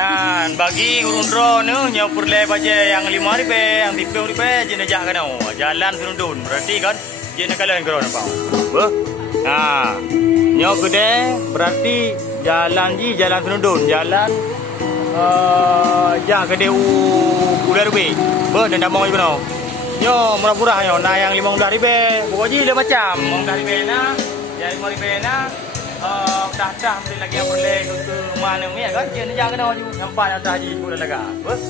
Yan, bagi urun drone nya purle baje yang 5 ribu, yang 30 ribu jena jak kana. Jalan serundun. Berarti kan jena kalian geron apa? Be? Ha. Nya gede berarti jalan jalan serundun, jalan jak gede ular ribu. Be dan dah mau ibu. Nyo murah-murah yo, nah yang 15 ribu. Pokoknya dia macam 15 ribu na, yang 5 ribu na. Dah beli lagi yang boleh ke mana ni kan? Jangan jangan kena ju nampak yang dah haji pun lega. Bos.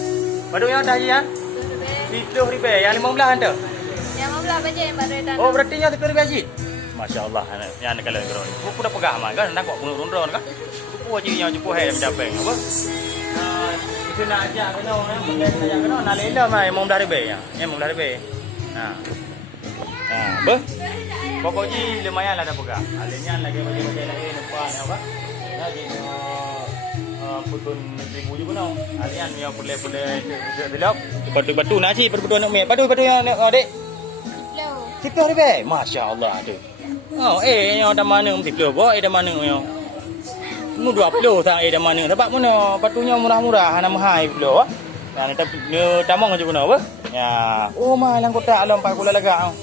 Padu yang dah haji ya? 30 ribu. Yang 15 anda? Yang 15 baje yang baru dah. Oh berarti yang 30 ribu haji. Masya-Allah yang nak kalau geron. Aku dah pegang mah kan nak kok rundron kan. Aku haji yang jumpa hai macam apa apa. Itu nak ajak kena orang boleh ajak kena nak lela mai 15 ribu ya. Yang 15 ribu. Nah. Bos. Pokoknya lumayan lah dah pegang. Alenya lagi macam-macam lagi nampak apa? Jadi putun ribu juga no. Alian yang boleh belok. Batu nasi batu nak mai. Batu yang adik. Tiplo ribe. Masya-Allah tu. Oh yang dah mana tiplo bo dah mana yo. Mu 20 sang dah mana. Sebab mana batunya murah-murah nama hai pula. Dan tamong juga no apa? Ya. Oh malang kotak alam 40 lagak.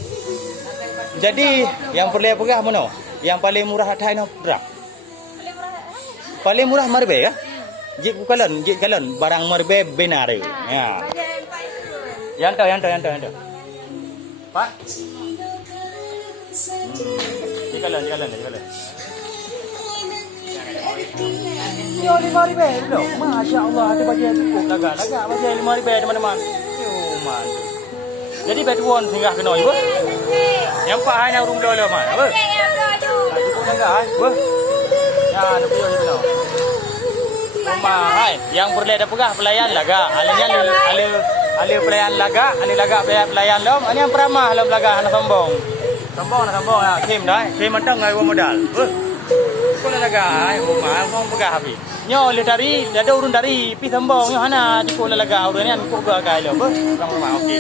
Jadi yang perlu pegah mana? Yang paling murah atas ni berapa? Paling murah marbe ya? Jik kalian barang marbe benar ya. Yang tu. Pak. Jik kalian. Yo 5 ribu dulu. Masya-Allah ada bajet cukup lagak bajet 5 ribu di mana-mana. Yo man. Jadi betuan singgah kena ibu. Yang pak hanya urung dolo mah. Apa? Cukup enggak ai? Apa? Ya, nak pergi ke sana. Rumah hai, yang perlu ada pegah pelayan laga. Ale pelayan laga, ale laga pelayan lom. Ani yang peramah lom laga anak sombong. Sombong ya. Kim dah. Kim matang ngai modal. Kau laga ai rumah ngong pegah habis. Nyo le dari, ada urun dari pi sombong nyo hana di kau laga urun ni kau gak kai lo. Apa? Orang rumah okey.